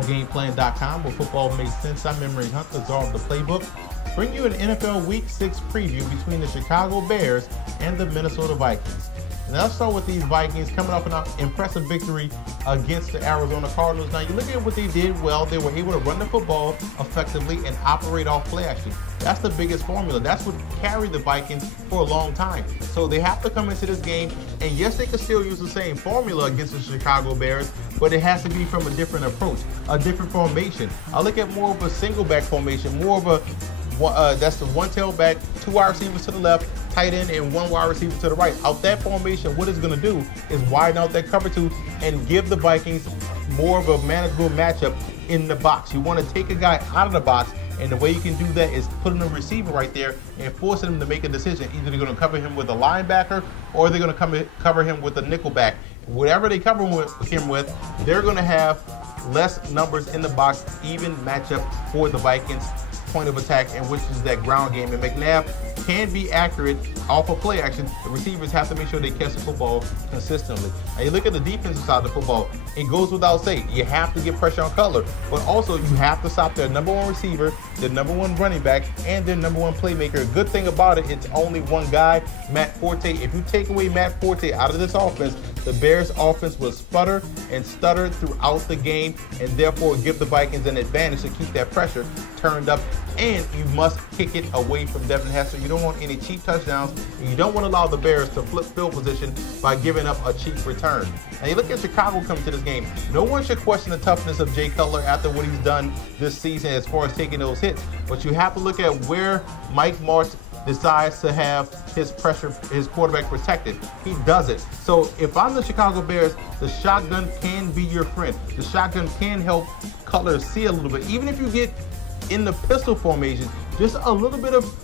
footballgameplan.com, where football makes sense. I'm Emery Hunt, the czar of the playbook. Bring you an NFL Week 6 preview between the Chicago Bears and the Minnesota Vikings. And let's start with these Vikings coming off an impressive victory against the Arizona Cardinals. Now, you look at what they did well. They were able to run the football effectively and operate off play action. That's the biggest formula. That's what carried the Vikings for a long time. So they have to come into this game, and yes, they can still use the same formula against the Chicago Bears, but it has to be from a different approach, a different formation. I look at more of a single back formation, more of a that's the one tailback, 2 wide receivers to the left, tight end, and 1 wide receiver to the right. Out that formation, what it's going to do is widen out that cover 2 and give the Vikings more of a manageable matchup in the box. You want to take a guy out of the box, and the way you can do that is putting a receiver right there and forcing him to make a decision. Either they're going to cover him with a linebacker or they're going to cover him with a nickelback. Whatever they cover him with, they're going to have less numbers in the box, even matchup for the Vikings' point of attack, and which is that ground game. And McNabb can be accurate off of play action. The receivers have to make sure they catch the football consistently. Now you look at the defensive side of the football, it goes without saying, you have to get pressure on Cutler, but also you have to stop their number 1 receiver, their number 1 running back, and their number 1 playmaker. Good thing about it, it's only one guy, Matt Forte. If you take away Matt Forte out of this offense, the Bears' offense will sputter and stutter throughout the game, and therefore give the Vikings an advantage to keep that pressure turned up. And you must kick it away from Devin Hester. You don't want any cheap touchdowns, and you don't want to allow the Bears to flip field position by giving up a cheap return. Now you look at Chicago coming to this game. No one should question the toughness of Jay Cutler after what he's done this season as far as taking those hits. But you have to look at where Mike Marsh decides to have his quarterback protected. He does it. So if I'm the Chicago Bears, the shotgun can be your friend. The shotgun can help Cutler see a little bit. Even if you get in the pistol formation, just a little bit of,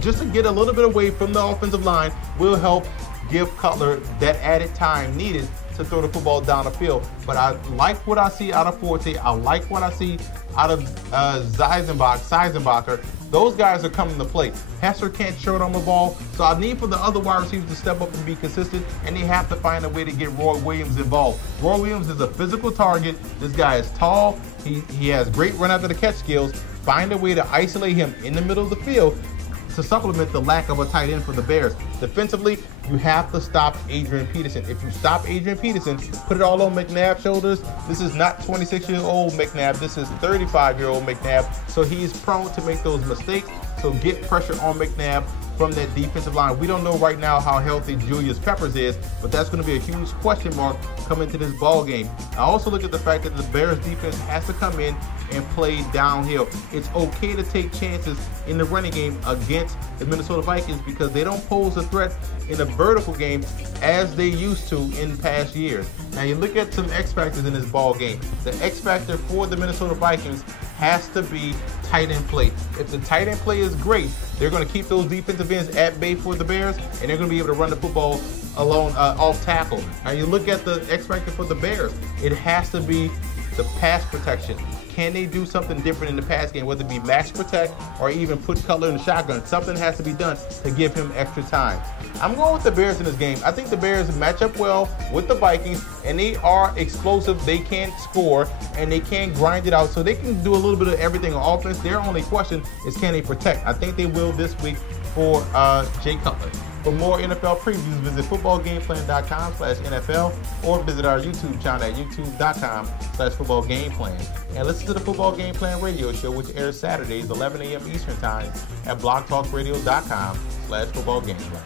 just to get a little bit away from the offensive line will help give Cutler that added time needed to throw the football down the field. But I like what I see out of Forte. I like what I see out of Seisenbacher. Those guys are coming to play. Hester can't short on the ball, so I need for the other wide receivers to step up and be consistent, and they have to find a way to get Roy Williams involved. Roy Williams is a physical target. This guy is tall. He has great run after the catch skills. Find a way to isolate him in the middle of the field to supplement the lack of a tight end for the Bears. Defensively, you have to stop Adrian Peterson. If you stop Adrian Peterson, put it all on McNabb's shoulders. This is not 26-year-old McNabb. This is 35-year-old McNabb. So he's prone to make those mistakes. So get pressure on McNabb from that defensive line. We don't know right now how healthy Julius Peppers is, but that's going to be a huge question mark coming to this ball game. I also look at the fact that the Bears defense has to come in and play downhill. It's okay to take chances in the running game against the Minnesota Vikings because they don't pose a threat in a vertical game as they used to in past years. Now you look at some X factors in this ball game. The X factor for the Minnesota Vikings has to be tight end play. If the tight end play is great, they're going to keep those defensive ends at bay for the Bears, and they're going to be able to run the football alone off tackle. Now you look at the X factor for the Bears, it has to be the pass protection. Can they do something different in the pass game, whether it be max protect or even put Cutler in the shotgun? Something has to be done to give him extra time. I'm going with the Bears in this game. I think the Bears match up well with the Vikings, and they are explosive. They can score, and they can grind it out. So they can do a little bit of everything on offense. Their only question is, can they protect? I think they will this week for Jay Cutler. For more NFL previews, visit footballgameplan.com/NFL or visit our YouTube channel at youtube.com/footballgameplan. And listen to the Football Game Plan radio show, which airs Saturdays, 11 a.m. Eastern Time at blogtalkradio.com/footballgameplan.